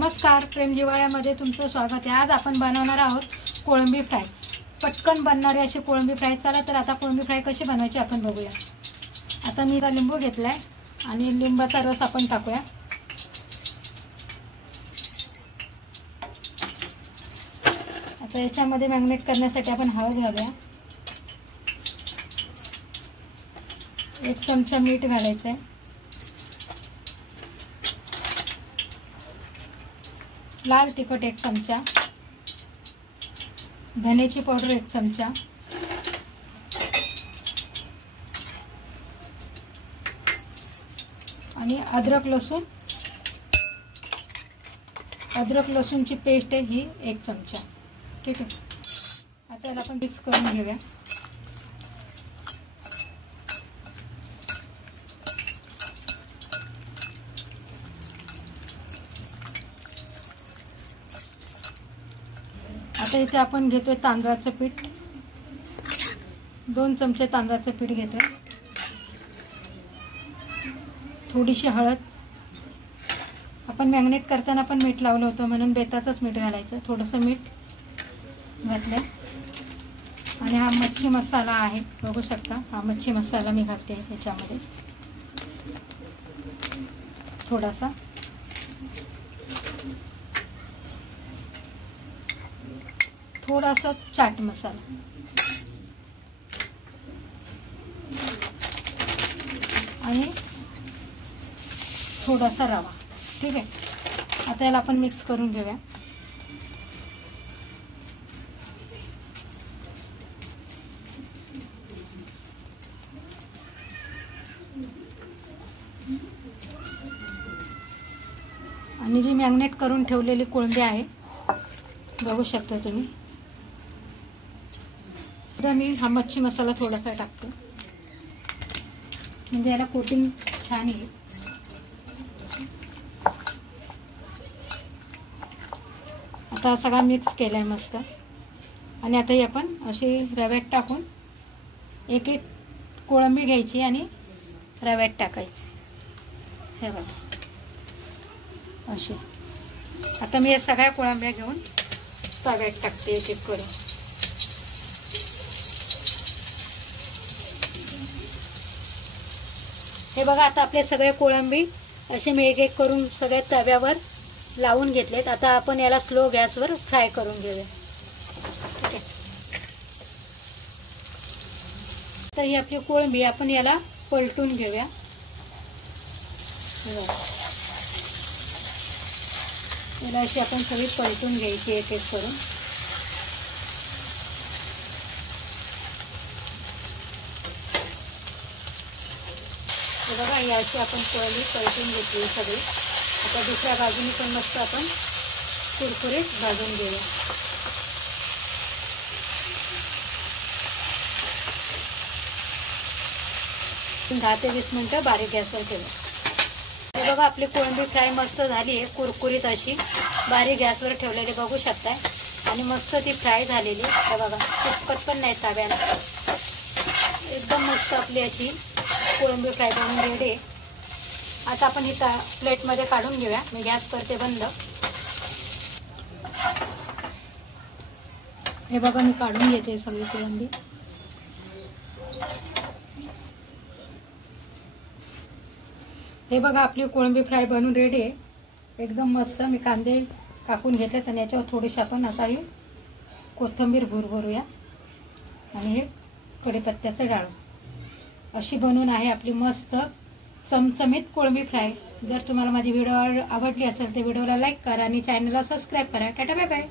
नमस्कार, प्रेम जिवाळ्यामध्ये तुमचं स्वागत आहे। आज आपण बनवणार आहोत कोळंबी फ्राय। पटकन बनणारी अशी कोळंबी फ्राय। चला तर आता कोळंबी फ्राय कशी बनवायची आपण बघूया। आता मी लिंबू घेतलाय आणि लिंबाचा रस आपण टाकूया। आता याच्यामध्ये मॅग्नेट करण्यासाठी आपण हळद घालूया। 1 चमचा मीठ घालायचं आहे। लाल तिखट 1 चमचा, धनेची पावडर 1 चमचा, आणि अद्रक लसूणची पेस्ट आहे ही 1 चमचा। ठीक आहे, आता याला आपण मिक्स करून घेऊया। आता इथे आपण घेतोय तांदळाचं पीठ। 2 चमचे तांदळाचं पीठ घेतोय। थोडीशी हळद। आपण मॅग्नेट करताना पण मीठ लावलं होतं म्हणून बेताचंच मीठ घालायचं। थोडंसं मीठ घातलं आणि हा मच्छी मसाला आहे, बघू शकता। हा मच्छी मसाला मी घालते याच्यामध्ये थोडासा। थोडासा चाट मसाला आणि थोडासा रवा। ठीक आहे, आता याला आपण मिक्स करून घेऊया। आणि जी मॅग्नेट करून ठेवलेली कोळंबी आहे बघू शकता तुम्ही। आता मी हा मच्छी मसाला थोडासा टाकतो म्हणजे याला कोटिंग छान येईल। आता सगळा मिक्स केलाय मस्त। आणि आता ही आपण अशी रव्यात टाकून एक कोळंबी घ्यायची आणि रव्यात टाकायची। हे बघा अशी। आता मी या सगळ्या कोळंब्या घेऊन तव्यात टाकते एक एक करून। हे बघा, आता आपले सगळे कोळंबी असे मी एक एक करून सगळे तव्यावर लावून घेतलेत। आता आपण याला स्लो गॅसवर फ्राय करून घेऊया। तर ही आपली कोळंबी आपण याला पलटून घेऊया। याला अशी आपण सगळी पलटून घ्यायची एक एक करून। बघा, ही अशी आपण कोळंबी पलटून घेतली सगळी। आता दुसऱ्या बाजूने पण मस्त आपण कुरकुरीत भाजून घेऊया। 10 ते 20 मिनिटं बारीक गॅसवर ठेवा। हे बघा, आपली कोळंबी फ्राय मस्त झाली आहे, कुरकुरीत अशी बारीक गॅसवर ठेवलेली बघू शकताय। आणि मस्त ती फ्राय झालेली। हे बघा, चिपकत पण नाही ताब्याला। एकदम मस्त आपली अशी कोळंबी फ्राय बनवून रेडी आहे। आता आपण ही प्लेटमध्ये काढून घेऊया। मी गॅस करते बंद। हे बघा, मी काढून घेते सगळी कोळंबी। हे बघा, आपली कोळंबी फ्राय बनवून रेडी आहे एकदम मस्त। मी कांदे कापून घेतलेत आणि याच्यावर थोडीशी आपण आता ही कोथिंबीर भुरभरूया आणि हे कढीपत्त्याचं डाळ। अशी बनवून आहे आपली मस्त चमचमीत कोळंबी फ्राय। जर तुम्हाला माझी व्हिडिओ आवडली असेल तर व्हिडिओला लाईक करा आणि चॅनलला सबस्क्राईब करा। Tata bye bye.